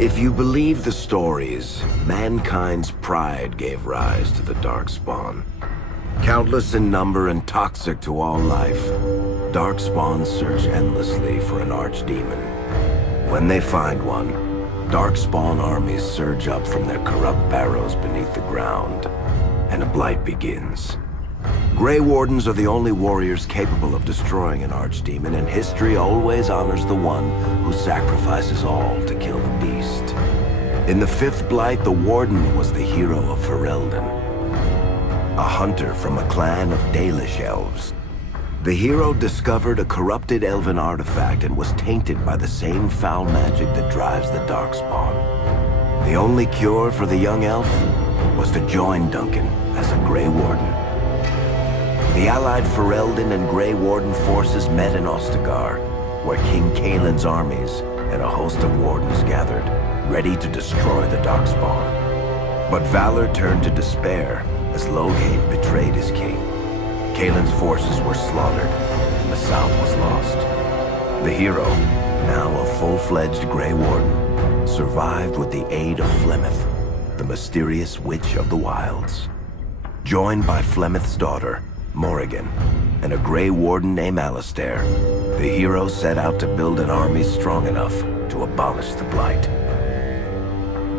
If you believe the stories, mankind's pride gave rise to the Darkspawn. Countless in number and toxic to all life, Darkspawns search endlessly for an archdemon. When they find one, Darkspawn armies surge up from their corrupt barrows beneath the ground, and a blight begins. Grey Wardens are the only warriors capable of destroying an archdemon, and history always honors the one who sacrifices all to kill the beast. In the fifth blight, the Warden was the hero of Ferelden, a hunter from a clan of Dalish elves. The hero discovered a corrupted elven artifact and was tainted by the same foul magic that drives the Darkspawn. The only cure for the young elf was to join Duncan as a Grey Warden. The allied Ferelden and Grey Warden forces met in Ostagar, where King Kaelin's armies and a host of wardens gathered, ready to destroy the Darkspawn. But valor turned to despair as Loghain betrayed his king. Kaelin's forces were slaughtered, and the south was lost. The hero, now a full-fledged Grey Warden, survived with the aid of Flemeth, the mysterious witch of the wilds. Joined by Flemeth's daughter, Morrigan, and a Grey Warden named Alistair, the hero set out to build an army strong enough to abolish the Blight.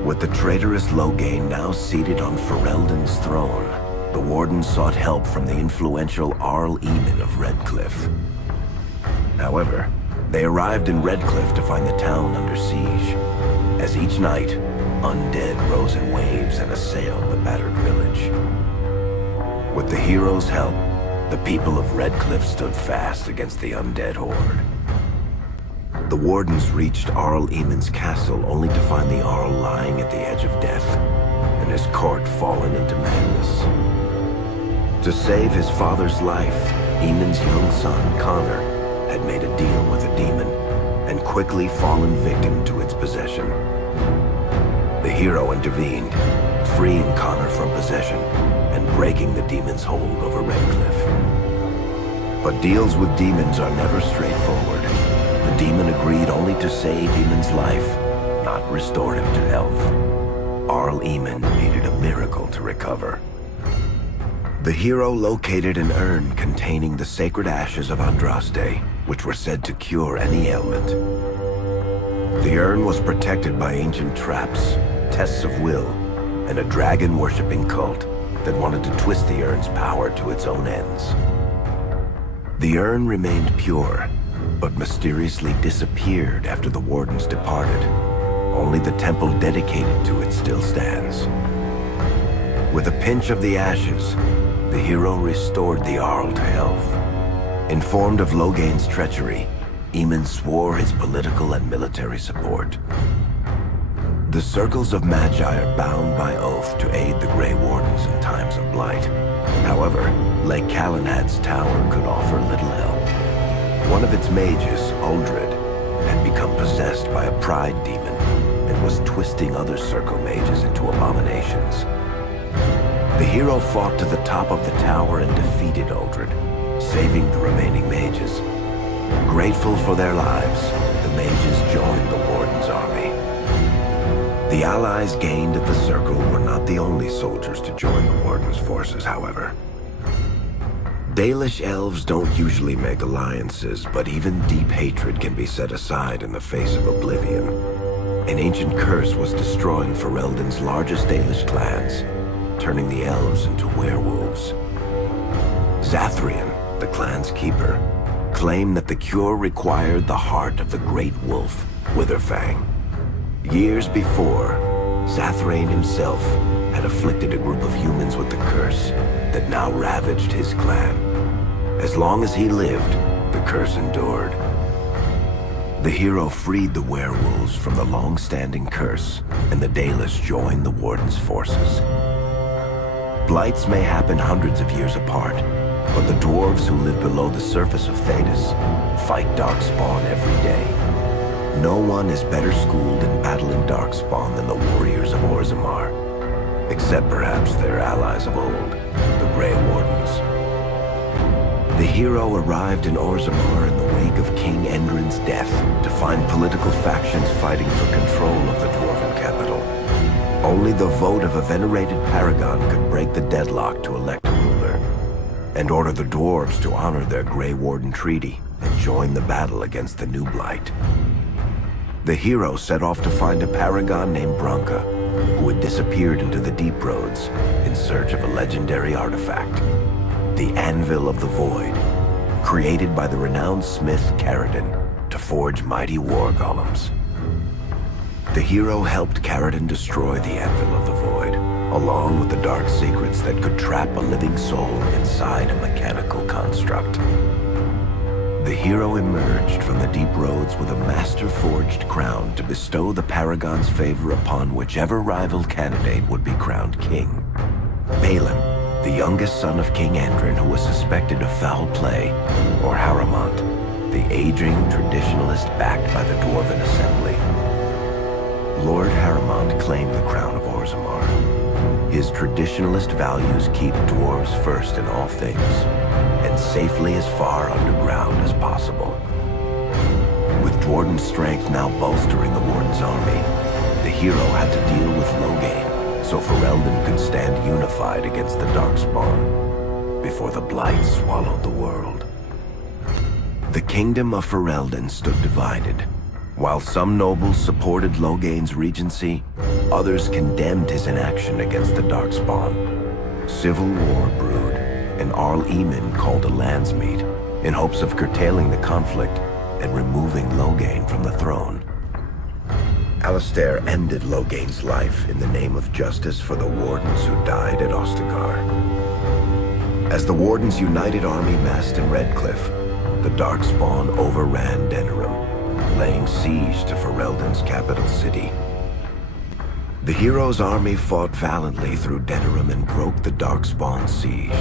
With the traitorous Loghain now seated on Ferelden's throne, the Warden sought help from the influential Arl Eamon of Redcliffe. However, they arrived in Redcliffe to find the town under siege. As each night, undead rose in waves and assailed the battered village. With the hero's help, the people of Redcliffe stood fast against the undead horde. The Wardens reached Arl Eamon's castle only to find the Arl lying at the edge of death, and his court fallen into madness. To save his father's life, Eamon's young son, Connor, had made a deal with a demon, and quickly fallen victim to its possession. The hero intervened, freeing Connor from possession, and breaking the demon's hold over Redcliffe. But deals with demons are never straightforward. The demon agreed only to save Eamon's life, not restore him to health. Arl Eamon needed a miracle to recover. The hero located an urn containing the sacred ashes of Andraste, which were said to cure any ailment. The urn was protected by ancient traps, tests of will, and a dragon-worshipping cult that wanted to twist the urn's power to its own ends. The urn remained pure, but mysteriously disappeared after the Wardens departed. Only the temple dedicated to it still stands. With a pinch of the ashes, the hero restored the Arl to health. Informed of Loghain's treachery, Eamon swore his political and military support. The Circles of Magi are bound by oath to aid the Grey Wardens in times of blight. However, Lake Calenhad's tower could offer little help. One of its mages, Uldred, had become possessed by a pride demon and was twisting other Circle mages into abominations. The hero fought to the top of the tower and defeated Uldred, saving the remaining mages. Grateful for their lives, the mages joined the Warden's army. The allies gained at the Circle were not the only soldiers to join the Warden's forces, however. Dalish elves don't usually make alliances, but even deep hatred can be set aside in the face of oblivion. An ancient curse was destroying Ferelden's largest Dalish clans, turning the elves into werewolves. Zathrian, the clan's keeper, claimed that the cure required the heart of the great wolf, Witherfang. Years before, Zathrain himself had afflicted a group of humans with the curse that now ravaged his clan. As long as he lived, the curse endured. The hero freed the werewolves from the long-standing curse, and the Dalish joined the Warden's forces. Blights may happen hundreds of years apart, but the dwarves who live below the surface of Thedas fight Darkspawn every day. No one is better schooled in battling Darkspawn than the warriors of Orzammar, except perhaps their allies of old, the Grey Wardens. The hero arrived in Orzammar in the wake of King Endrin's death to find political factions fighting for control of the dwarf Only the vote of a venerated paragon could break the deadlock to elect a ruler, and order the dwarves to honor their Grey Warden treaty and join the battle against the New Blight. The hero set off to find a paragon named Branka, who had disappeared into the Deep Roads in search of a legendary artifact, the Anvil of the Void, created by the renowned smith Caridin to forge mighty war golems. The hero helped Caridin destroy the Anvil of the Void, along with the dark secrets that could trap a living soul inside a mechanical construct. The hero emerged from the Deep Roads with a master-forged crown to bestow the Paragon's favor upon whichever rival candidate would be crowned king. Balin, the youngest son of King Andrin who was suspected of foul play, or Haramont, the aging traditionalist backed by the Dwarven Assembly. Lord Haramont claimed the crown of Orzammar. His traditionalist values keep dwarves first in all things, and safely as far underground as possible. With Dwarden's strength now bolstering the Warden's army, the hero had to deal with Loghain, so Ferelden could stand unified against the Darkspawn, before the Blight swallowed the world. The kingdom of Ferelden stood divided. While some nobles supported Loghain's regency, others condemned his inaction against the Darkspawn. Civil war brewed, and Arl Eamon called a landsmeet in hopes of curtailing the conflict and removing Loghain from the throne. Alistair ended Loghain's life in the name of justice for the Wardens who died at Ostagar. As the Wardens' united army massed in Redcliffe, the Darkspawn overran Denerim, laying siege to Ferelden's capital city. The hero's army fought valiantly through Denerim and broke the Darkspawn's siege.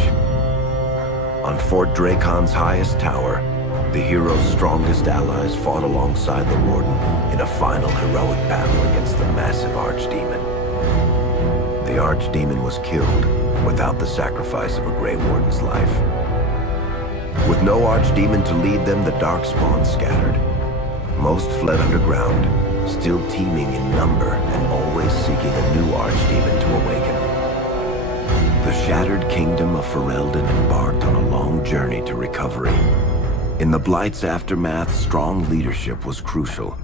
On Fort Dracon's highest tower, the hero's strongest allies fought alongside the Warden in a final heroic battle against the massive Archdemon. The Archdemon was killed without the sacrifice of a Grey Warden's life. With no Archdemon to lead them, the Darkspawn scattered. Most fled underground, still teeming in number and always seeking a new Archdemon to awaken. The shattered kingdom of Ferelden embarked on a long journey to recovery. In the Blight's aftermath, strong leadership was crucial.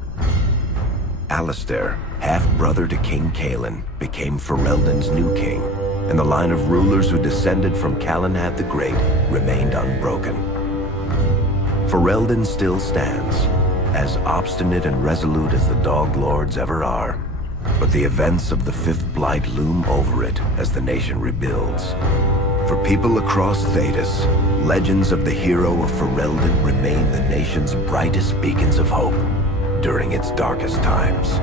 Alistair, half-brother to King Cailan, became Ferelden's new king, and the line of rulers who descended from Calenhad the Great remained unbroken. Ferelden still stands, as obstinate and resolute as the Dog Lords ever are, but the events of the Fifth Blight loom over it as the nation rebuilds. For people across Thedas, legends of the hero of Ferelden remain the nation's brightest beacons of hope during its darkest times.